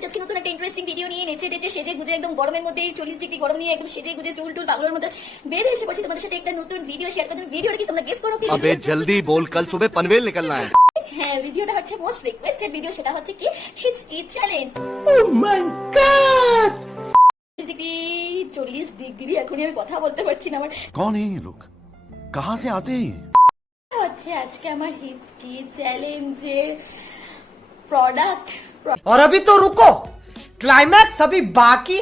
পড়েছি আজকে নতুন একটা ইন্টারেস্টিং ভিডিও নিয়ে নেচে টেচে সেজে গুজে একদম গরমের মধ্যে 40 ডিগ্রি গরম নিয়ে একদম সেজে গুজে চুল টুল পাগলের মধ্যে বেঁধে এসে পড়ছি তোমাদের সাথে একটা নতুন ভিডিও শেয়ার করতে। ভিডিওটা কি তোমরা গেস করো কি? अबे जल्दी बोल, कल सुबह पनवेल निकलना है। হ্যাঁ, ভিডিওটা হচ্ছে মোস্ট রিকোয়েস্টেড ভিডিও, সেটা হচ্ছে কি হিচকি চ্যালেঞ্জ। ও মাই গড, 40 ডিগ্রি এখনই আমি কথা বলতে পারছি না। আমার कौन है ये लोग, कहाँ से आते हैं? হচ্ছে আজকে আমার হিচকি চ্যালেঞ্জের প্রোডাক্ট। और अभी तो रुको, क्लाइमैक्स अभी बाकी।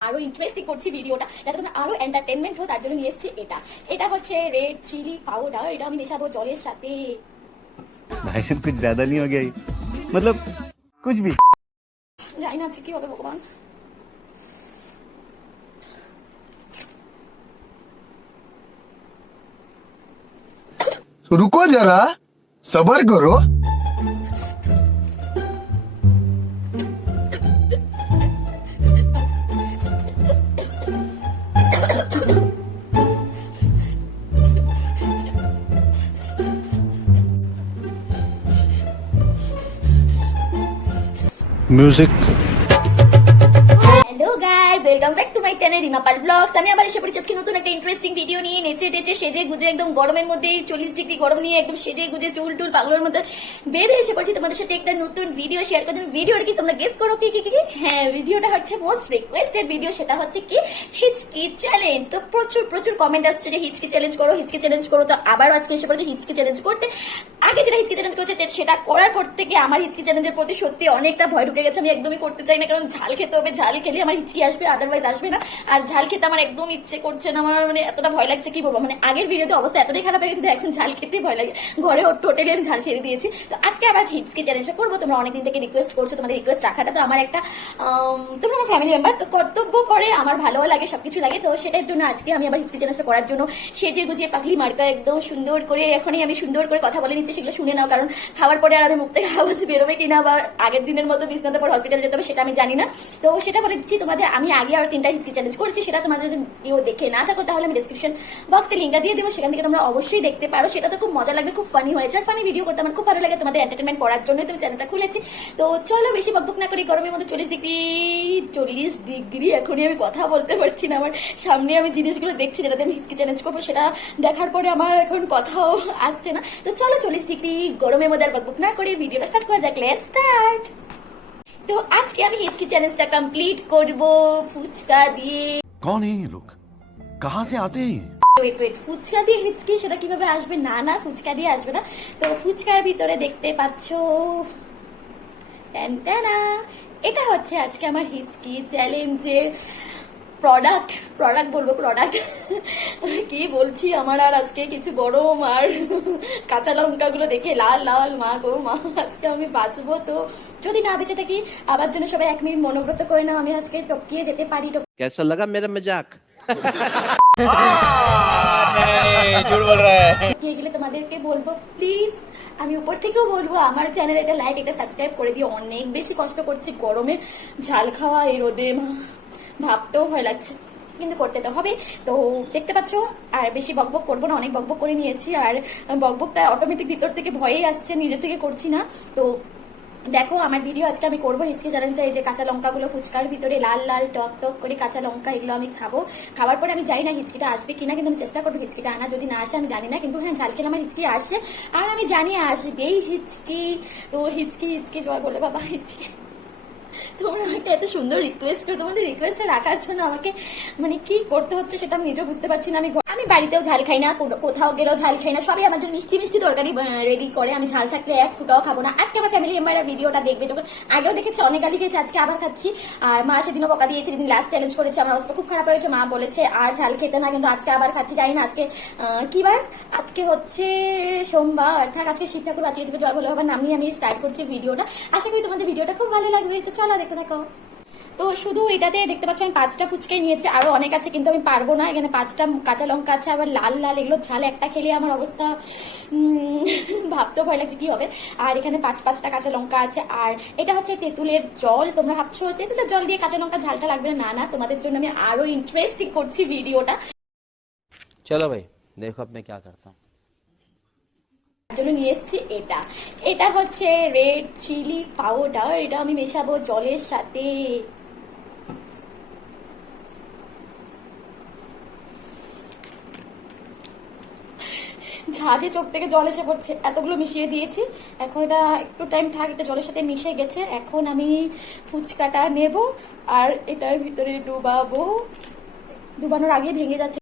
আরো ইন্টারেস্টিং করছি ভিডিওটা যাতে তোমরা আরো এন্টারটেনমেন্ট হো, তার জন্য নিয়ে এসেছি এটা। এটা হচ্ছে রেড চিলি পাউডার। এটা আমি মেশাবো জলের সাথে। भाई साहब कुछ ज्यादा नहीं हो गया ये? मतलब कुछ भी। জানি না আজকে কি হবে ভগবান। रुको जरा, सबर करो। Music. Hello guys, welcome back to my channel Rima Pal vlogs. আমি আবার এসে পড়েছি আজকে নতুন একটা ইন্টারেস্টিং ভিডিও নিয়ে নেচে টেচে সেজে গুজে একদম গরমের মধ্যে 40 ডিগ্রি গরম নিয়ে একদম সেজে গুজে চুল টুল পাগলের মধ্যে বেঁধে এসে পড়ছি তোমাদের সাথে একটা নতুন ভিডিও শেয়ার করতে। ভিডিওটা কি তোমরা গেস করো কি? হ্যাঁ, ভিডিওটা হচ্ছে মোস্ট রিকোয়েস্টেড ভিডিও, সেটা হচ্ছে কি হিচকি চ্যালেঞ্জ। তো প্রচুর প্রচুর কমেন্ট আসছে যে হিচকি চ্যালেঞ্জ করো, হিচকি চ্যালেঞ্জ করো। তো আবার আজকে এসে পড়েছে হিচকি চ্যালেঞ্জ করতে। আগে যেটা হিচকি চ্যালেঞ্জ করছে সেটা করার পর থেকে আমার হিচকি চ্যালেঞ্জের প্রতি সত্যি অনেকটা ভয় ঢুকে গেছে। আমি একদমই করতে চাই না, কারণ ঝাল খেতে হবে। ঝাল খেলে আমার হিচকি আসবে, আদারওয়াইজ আসবে না। আর ঝাল খেতে আমার একদম ইচ্ছে করছে না। আমার মানে এতটা ভয় লাগছে কি বলবো, মানে আগের ভিডিওতে অবস্থা এতটাই খারাপ হয়ে গেছে এখন ঝাল খেতে ভয় লাগে। ঘরে টোটালি আমি ঝাল ছেড়ে দিয়েছি। তো আজকে আবার হিচকি চ্যালেঞ্জটা করবো। তোমরা অনেকদিন থেকে রিকোয়েস্ট করছো, তোমাদের রিকোয়েস্ট রাখাটা তো আমার একটা তোমরা আমার ফ্যামিলি মেম্বার, তো কর্তব্য করে আমার ভালোও লাগে, সবকিছু লাগে। তো সেটার জন্য আজকে আমি আবার হিচকি চ্যালেঞ্জটা করার জন্য সেজে গুজিয়ে পাগলি মার্কা একদম সুন্দর করে এখনই আমি সুন্দর করে কথা বলে নিচ্ছি। সেগুলো শুনে নাও, কারণ খাওয়ার পরে আর আমি মুখ থেকে আওয়াজ বেরোবে কিনা বা আগের দিনের মতো বিছনাতে পর হসপিটাল যেতে হবে সেটা আমি জানি না। তো সেটা বলে দিচ্ছি তোমাদের। আমি আগে আর 3টা হিচকি চ্যালেঞ্জ করেছি, সেটা তোমাদের যদি কেউ দেখে না থাকো তাহলে আমি ডেসক্রিপশন বক্সে লিঙ্কটা দিয়ে দেবো, সেখান থেকে তোমরা অবশ্যই দেখতে পারো। সেটা তো খুব মজা লাগবে, খুব ফানি হয়েছে। আর ফানি ভিডিও করতে আমার খুব ভালো লাগে, তোমাদের এন্টারটেনমেন্ট করার জন্যই তুমি চ্যানেলটা খুলেছি। তো চলো বেশি বকবক না করি, গরমের মধ্যে 40 ডিগ্রি এখনই আমি কথা বলতে পারছি না। আমার সামনে আমি জিনিসগুলো দেখছি যেটাতে আমি হিচকি চ্যালেঞ্জ করবো, সেটা দেখার পরে আমার এখন কথাও আসছে না। তো চলো 40 ডিগ্রি গরমের মধ্যে আর বকবক না করে ভিডিওটা স্টার্ট করা যাক। Let's start. তো আজকে আমি হিচকি চ্যালেঞ্জটা কমপ্লিট করব ফুচকা দিয়ে। कौन है ये लोग, कहाँ से आते हैं? ওয়েট, ফুচকা দিয়ে হিচকি সেটা কিভাবে আসবে? না, ফুচকা দিয়ে আসবে না। তো ফুচকার ভিতরে দেখতে পাচ্ছ এটা হচ্ছে আজকে আমার হিচকি চ্যালেঞ্জের প্রোডাক্ট বলবো, প্রোডাক্ট কি বলছি। আমার আর আজকে কিছু গরম আর কাঁচা লঙ্কাগুলো দেখে লাল লাল, মা গো মা, আজকে আমি বাঁচবো। তো যদি না বেঁচে থাকি আবার জন্য সবাই 1 মিনিট মনোব্রত করে নাও, আমি আজকে টপকিয়ে যেতে পারি। कैसा लगा मेरा मजाक? झूठ बोल रहा है। টপকিয়ে গেলে তোমাদেরকে বলবো প্লিজ, আমি উপর থেকেও বলবো আমার চ্যানেল এটা লাইক এটা সাবস্ক্রাইব করে দিও। অনেক বেশি কষ্ট করছি গরমে, ঝাল খাওয়া এই রোদে ভাবতেও ভয় লাগছে, কিন্তু করতে তো হবে। তো দেখতে পাচ্ছ, আর বেশি বকবক করবো না, অনেক বকবক করে নিয়েছি। আর বকবকটা অটোমেটিক ভিতর থেকে ভয়েই আসছে, নিজে থেকে করছি না। তো দেখো আমার ভিডিও আজকে আমি করবো হিচকি চ্যালেঞ্জে। এই যে কাঁচা লঙ্কাগুলো ফুচকার ভিতরে লাল লাল টক টক করে কাঁচা লঙ্কা, এগুলো আমি খাবো। খাওয়ার পরে আমি জানি না হিচকিটা আসবে কিনা, কিন্তু আমি চেষ্টা করবো হিচকিটা আনা। যদি না আসে আমি জানি না, কিন্তু হ্যাঁ ঝাল খেলে আমার হিচকি আসে, আর আমি জানি আসবেই হিচকি। তো হিচকি জয় বলে বাবা হিচকি। তোমরা আমাকে এত সুন্দর রিকোয়েস্ট করো, তোমাদের রিকোয়েস্টটা রাখার জন্য আমাকে মানে কি করতে হচ্ছে সেটা আমি নিজেও বুঝতে পারছি না। আমি বাড়িতেও ঝাল খাই না, কোথাও গেলেও ঝাল খাই না। সবাই আমার জন্য মিষ্টি মিষ্টি তরকারি রেডি করে, আমি ঝাল থাকলে এক ফুটাও খাবো না। আজকে আমার ফ্যামিলি মেম্বাররা ভিডিওটা দেখবে, যখন আগেও দেখেছে অনেক গালি খেয়েছে, আজকে আবার খাচ্ছি। আর মা সেদিনও বকা দিয়েছে, যেদিন লাস্ট চ্যালেঞ্জ করেছে আমার অবস্থা খুব খারাপ হয়েছে। মা বলেছে আর ঝাল খেতে না, কিন্তু আজকে আবার খাচ্ছি। জানি না আজকে কি বার, আজকে হচ্ছে সোমবার। থাক, আজকে শিব ঠাকুর বাঁচিয়ে দেবে, জয় বলে আবার নামিয়ে আমি স্টার্ট করছি ভিডিওটা। আশা করি তোমাদের ভিডিওটা খুব ভালো লাগবে। তো চলো দেখতে থাকো। তো শুধু এটাতে দেখতে পাচ্ছ আমি 5টা ফুচকাই নিয়েছি, আরো অনেক আছে কিন্তু আমি পারবো না। এখানে 5টা কাঁচা লঙ্কা আছে, আবার লাল লাল, এগুলো ঝাল একটা খেলে আমার অবস্থা ভাবতেও ভয় লাগছে কি হবে। আর এখানে 5টা কাঁচা লঙ্কা আছে। আর এটা হচ্ছে তেঁতুলের জল। তোমরা ভাবছো তেঁতুলের জল দিয়ে কাঁচা লঙ্কা ঝালটা লাগবে না, না, তোমাদের জন্য আমি আরো ইন্টারেস্টিং করছি ভিডিওটা। चलो भाई देखो अब मैं क्या करता हूँ। জন্য নিয়ে এসেছি এটা এটা হচ্ছে রেড চিলি পাউডার। এটা আমি মেশাবো জলের সাথে। ঝাঁঝে চোখ থেকে জল এসে পড়ছে, এতগুলো মিশিয়ে দিয়েছি। এখন এটা একটু টাইম থাক, এটা জলের সাথে মিশে গেছে। এখন আমি ফুচকাটা নেব আর এটার ভিতরে ডুবাবো। ডুবানোর আগে ভেঙে যাচ্ছে।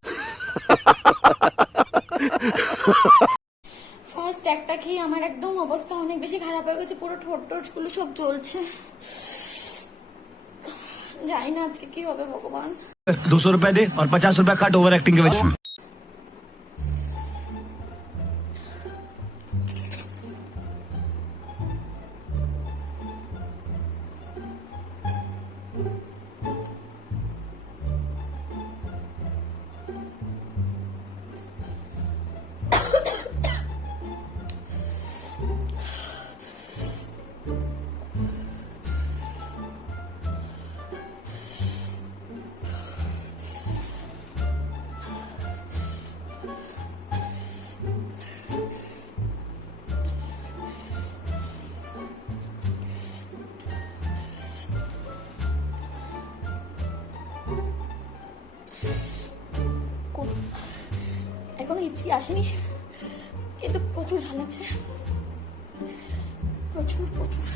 ফার্স্ট একটা খেয়ে আমার একদম অবস্থা অনেক বেশি খারাপ হয়ে গেছে, পুরো ঠোঁট টোটগুলো সব জ্বলছে। জানি না আজকে কি হবে ভগবান। 200 रुपए दे और 50 रुपए काट ओवर एक्टिंग के वजह। এখনো ইচ্ছি আসেনি, কিন্তু প্রচুর ঝাল লাগছে, প্রচুর প্রচুর।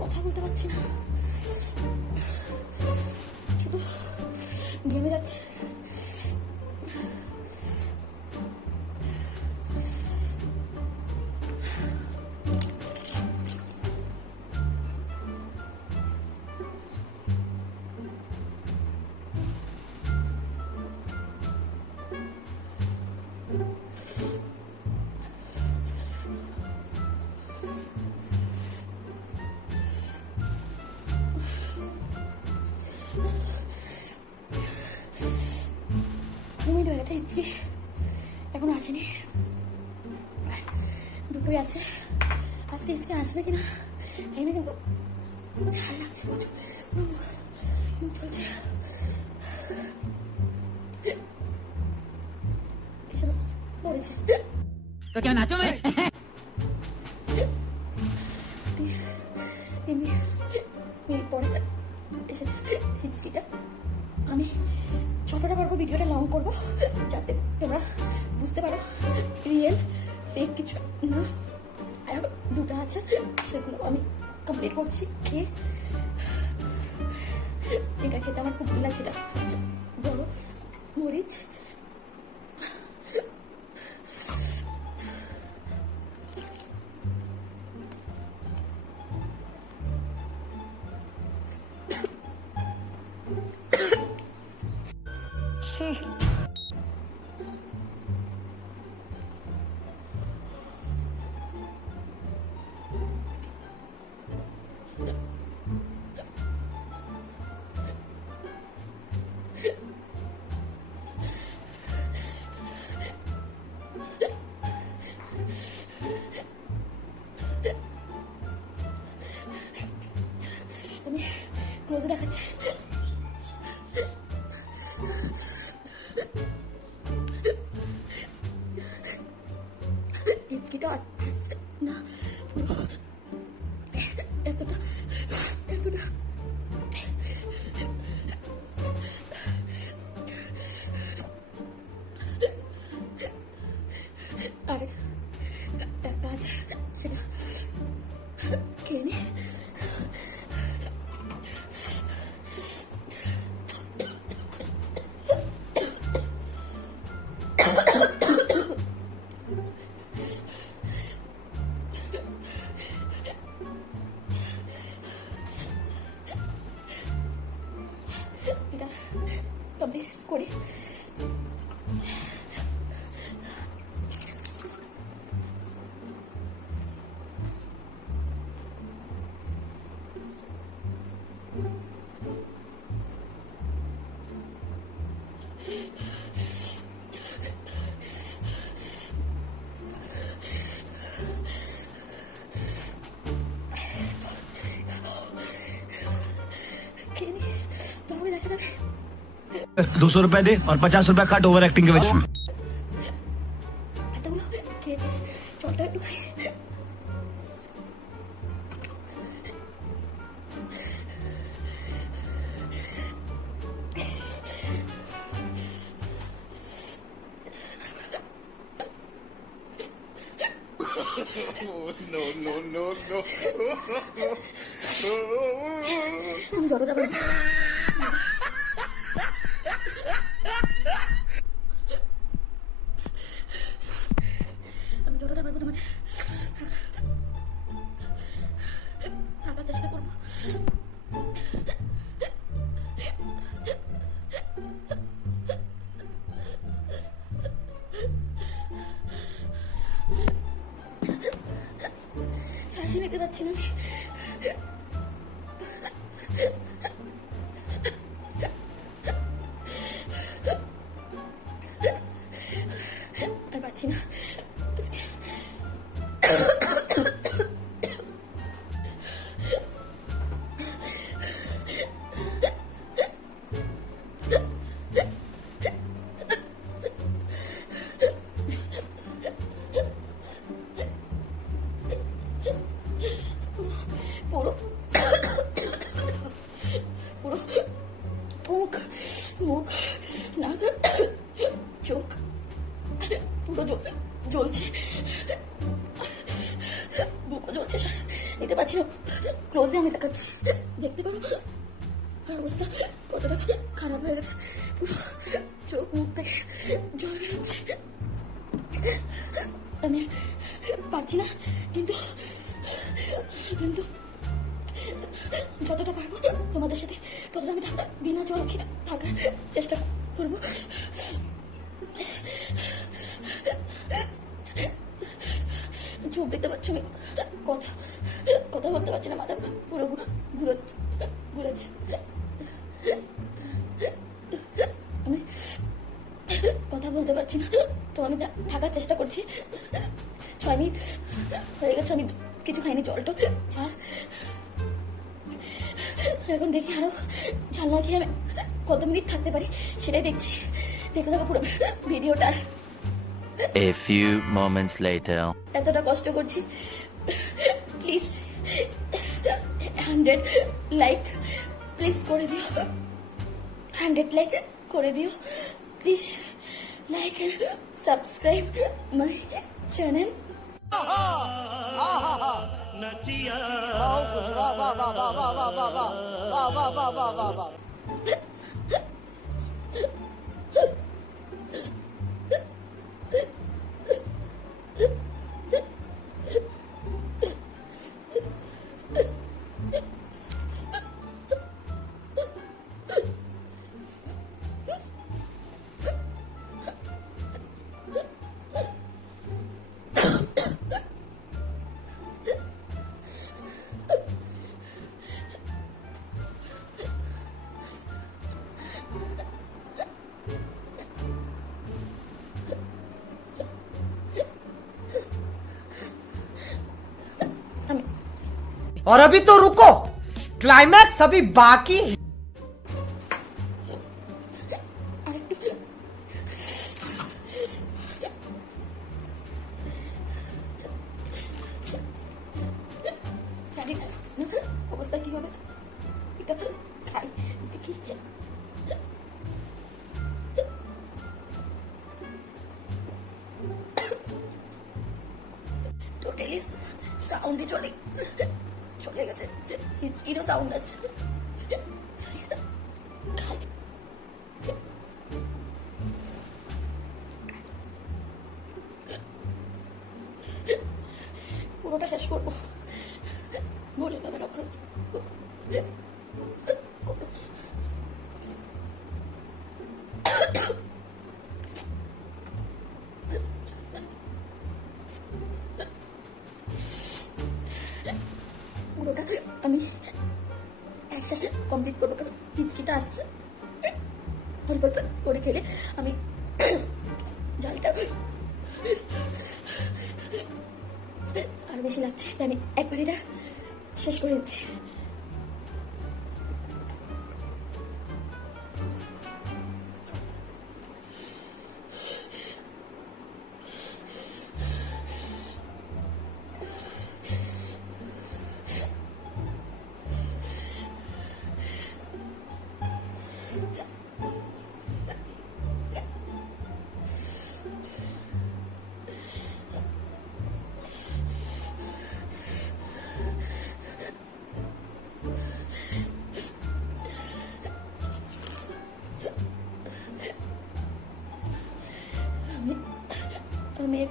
কথা বলতে পারছি না, শুধু ঘেমে যাচ্ছে। মিনিট হয়ে গেছে, ইটকি এখন আসেনি, দুটোই আছে। আজকে ইটকি আসবে কিনা তাই না, কিন্তু ঝাল লাগছে প্রচুর, মুখ চলছে। পড়েছে तो क्या नाचोगे? 3 মিনিট পরে এসেছে হিচকিটা। আমি যতটা পারবো ভিডিওটা লং করবো, যাতে তোমরা বুঝতে পারো রিয়েল ফেক কিছু না। আর দুটো আছে, সেগুলো আমি কমপ্লিট করছি খেয়ে। এটা খেতে আমার খুব ভালো লাগছে, এটা সবচেয়ে বড় মরিচ। আমি ক্লোজে দেখাচ্ছি। হিচকিটা আসছে না, এতটা এতটা আর একটা আছে, সেটা খেয়ে নি। এটা কমপ্লিট করি। খেয়ে নি, তোমাকে দেখা যাবে। 200 रुपए दे और 50 रुपए काट ओवर एक्टिंग के वजह। এতগুলো খেয়েছি, জলটা একটু খাই। আমি যতটা পারবো তোমাদের থাকার চেষ্টা করবো। শ্বাসই নিতে পারছি না আমি। আর পাচ্ছি না। পুরো পুরো মুখ মুখ নাক চোখ পুরো জ্বলছে, বুকও জ্বলছে, শ্বাস নিতে পারছি না। ক্লোজে আমি দেখাচ্ছি, দেখতে পারো আর অবস্থা কতটা খারাপ হয়ে গেছে। পুরো চোখ মুখ থেকে জল বেরোচ্ছে। আমি পারছি না, কিন্তু কিন্তু যতটা পারবো তোমাদের সাথে ততটা আমি বিনা জল খেয়ে থাকার চেষ্টা করবো। চোখ দেখতে পাচ্ছি, আমি কথা বলতে পারছি না, মাথা পুরো ঘুরাচ্ছে। আমি কথা বলতে পারছি না, তো আমি থাকার চেষ্টা করছি। 6 মিনিট হয়ে গেছে, আমি কিছু খাইনি, জলটা ছাড়। এখন দেখি আরো ঝালনা খেয়ে আমি কত মিনিট থাকতে পারি সেটাই দেখছি। দেখতে থাকো পুরো ভিডিওটা। A few moments later. এতটা কষ্ট করছি, প্লিজ 100 লাইক প্লিজ করে দিও, 100 লাইক করে দিও please. Like and subscribe my channel. और अभी तो रुको, क्लाइमैक्स अभी बाकी है। জানি না অবস্থা কি হবে, এটা খাই দেখি। টোটালি সাউন্ডই চলে গেছে, হিচকিরও সাউন্ড আছে। পুরোটা শেষ করবো, বলে বাবা রক্ষা পুরোটা আমি একসাথে কমপ্লিট করবো, কারণ হিচকিটা আসছে। অল্প অল্প করে খেলে আমি ঝালটা আরো বেশি লাগছে, তাই আমি একবার এটা শেষ করে দিচ্ছি।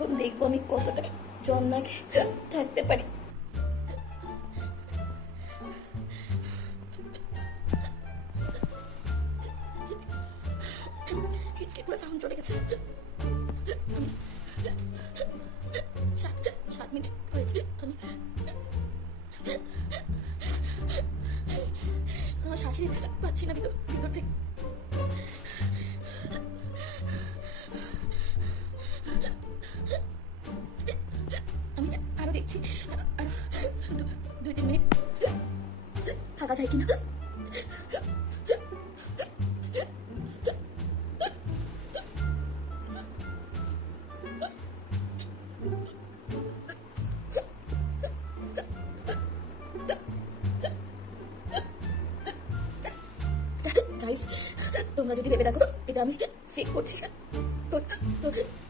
এখন দেখবো আমি কতটা জল না খেয়ে থাকতে পারি। হিচকি পুরো সাউন্ড চলে গেছে। 7 মিনিট হয়েছে, আমি আমার শ্বাসই পাচ্ছি না ভিতর থেকে। আমি আরো দেখছি, আরো 2-3 মিনিট থাকা যায় কিনা। গাইস, তোমরা যদি ভেবে দেখো এটা আমি ফেক করছি,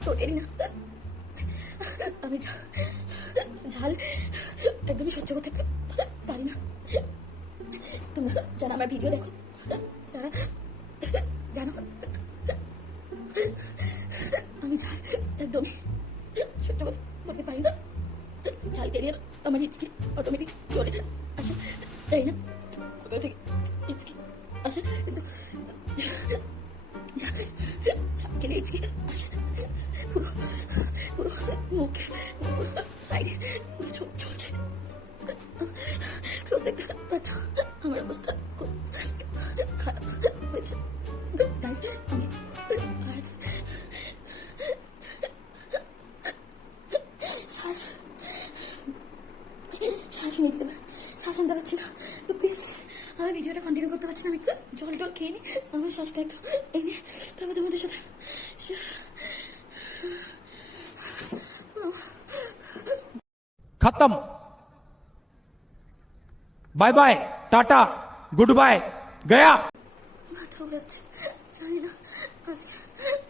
টোটালি না। আমি ঝাল একদমই সহ্য করতে পারি না। তোমরা যারা আমার ভিডিও দেখো তারা জানো আমি ঝাল একদমই সহ্য করতে পারি না। ঝাল কেরিয়ার আমার হিচকি অটোমেটিক চলে আসে, তাই না? কোথাও থেকে হিচকি আসে, কিন্তু ঝাল খেলে হিচকি আসে পুরো মুখে সাইডে পুরো চলছে। প্রত্যেকটা বাচ্চা আমার অবস্থা খুব খারাপ হয়েছে। গাইস, আমি আজ শ্বাস নিতে পারছি না। তো প্লিজ আমি ভিডিওটা কন্টিনিউ করতে পারছি না। আমি জল খেয়ে নিই, আমার শ্বাসটা একটু এনে তারপর তোমাদের সাথে खत्म। Bye bye, tata, good bye, गया। মাথা ঘুরাচ্ছে, জানি না আজকে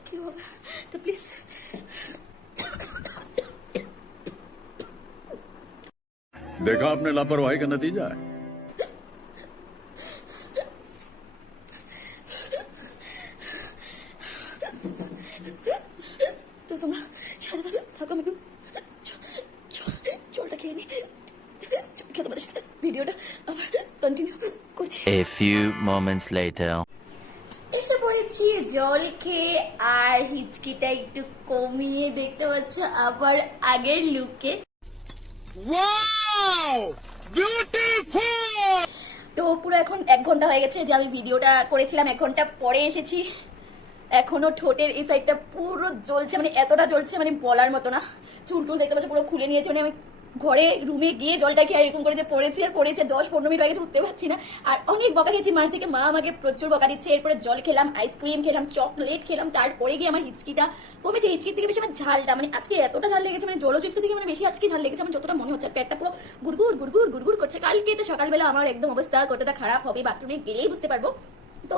কি হবে। তো প্লিজ देखा आपने लापरवाही का नतीजा है। তো তোমরা সাথে থাকো, আমি জলটা খেয়ে নিই, তোমাদের সাথে ভিডিওটা আবার কন্টিনিউ করছি। A few moments later. এসে পড়েছি জল খেয়ে, আর হিচকিটা একটু কমিয়ে দেখতে পাচ্ছ আবার আগের লুকে। তো পুরো এখন 1 ঘন্টা হয়ে গেছে যে আমি ভিডিওটা করেছিলাম, 1 ঘন্টা পরে এসেছি। এখনো ঠোঁটের এই সাইডটা পুরো জ্বলছে, মানে এতটা জ্বলছে মানে বলার মতো না। চুল দেখতে পাচ্ছ পুরো খুলে নিয়েছে, মানে আমি ঘরে রুমে গিয়ে জলটা খেয়ে এরকম করে যে পড়েছে 10-15 মিনিট আগে উঠতে পারছি না। আর অনেক বকা খেয়েছি মার থেকে, মা আমাকে প্রচুর বকা দিচ্ছে। এরপরে জল খেলাম, আইসক্রিম খেলাম, চকলেট খেলাম, তারপরে গিয়ে আমার হিচকিটা কমেছে। হিচকির থেকে বেশি আমার ঝালটা, মানে আজকে এতটা ঝাল লেগেছে, মানে জলো চিপসের থেকে মানে বেশি আজকে ঝাল লেগেছে আমার যতটা মনে হচ্ছে। আর পেটটা পুরো গুড়গুড় করছে। কালকে তো সকালবেলা আমার একদম অবস্থা কতটা খারাপ হবে বাথরুমে গেলেই বুঝতে পারবো। তো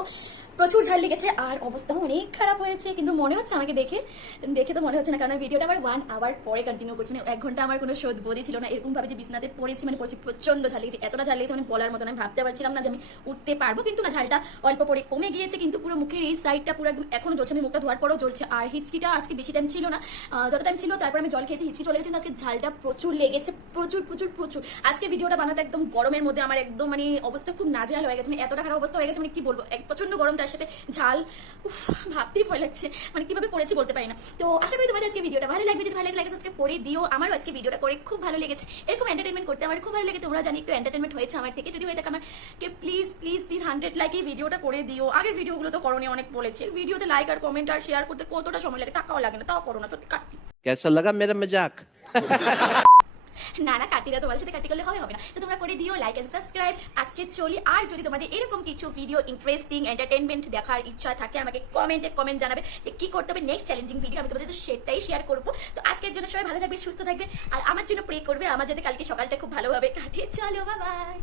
প্রচুর ঝাল লেগেছে আর অবস্থা অনেক খারাপ হয়েছে, কিন্তু মনে হচ্ছে আমাকে দেখে তো মনে হচ্ছে না, কারণ ভিডিওটা আবার 1 আওয়ার পরে কন্টিনিউ করছি। 1 ঘন্টা আমার কোনো শোধ বোধই ছিল না। এরকম ভাবে যে বিছনাতে পড়েছি, মানে পড়েছি প্রচন্ড ঝাল লেগেছে, এতটা ঝাল লেগেছে মানে বলার মতো না। আমি ভাবতে পারছিলাম না যে আমি উঠতে পারবো, কিন্তু না, ঝালটা অল্প পরে কমে গিয়েছে, কিন্তু পুরো মুখের এই সাইডটা পুরো একদম এখনো জ্বলছে। আমি মুখটা ধোয়ার পরেও জ্বলছে। আর হিচকিটা আজকে বেশি টাইম ছিল না, যত টাইম ছিল তারপর আমি জল খেয়েছি, হিচকি চলে গেছে। আজকে ঝালটা প্রচুর লেগেছে, প্রচুর। আজকে ভিডিওটা বানাতে একদম গরমের মধ্যে আমার একদম মানে অবস্থা খুব নাজেহাল হয়ে গেছে, মানে এতটা খারাপ অবস্থা হয়ে গেছে, মানে কি বলবো, প্রচন্ড গরম, তার সাথে ঝাল, ভাবতেই ভয় লাগছে, মানে কিভাবে করেছি বলতে পারি না। তো আশা করি তোমাদের আজকে ভিডিওটা ভালো লাগবে। যদি ভালো লাগে সাবস্ক্রাইব করে দিও। আমারও আজকে ভিডিওটা করে খুব ভালো লেগেছে। এরকম এন্টারটেনমেন্ট করতে আমার খুব ভালো লাগে। তোমরা জানি একটু এন্টারটেনমেন্ট হয়েছে আমার থেকে, যদি হয়ে থাকে আমাকে প্লিজ 100 লাইক এই ভিডিওটা করে দিও। আগের ভিডিওগুলো তো করোনি, অনেক বলেছে। ভিডিওতে লাইক আর কমেন্ট আর শেয়ার করতে কতটা সময় লাগে, টাকাও লাগে না, তাও করো না, সত্যি কাটি। कैसा लगा मेरा मजाक? না কাটিরা তোমার সাথে কাটি করলে হবে না। তো তোমরা করে দিও লাইক এন্ড সাবস্ক্রাইব। আজকে চলি। আর যদি তোমাদের এরকম কিছু ভিডিও ইন্টারেস্টিং এন্টারটেনমেন্ট দেখার ইচ্ছা থাকে, আমাকে কমেন্ট জানাবে যে কি করতে হবে নেক্সট চ্যালেঞ্জিং ভিডিও, আমি তোমাদের সেটাই শেয়ার করবো। তো আজকের জন্য সবাই ভালো থাকবে, সুস্থ থাকবে, আর আমার জন্য প্রে করবে আমার যাতে কালকে সকালটা খুব ভালোভাবে কাটে। চলো, বাই বাই।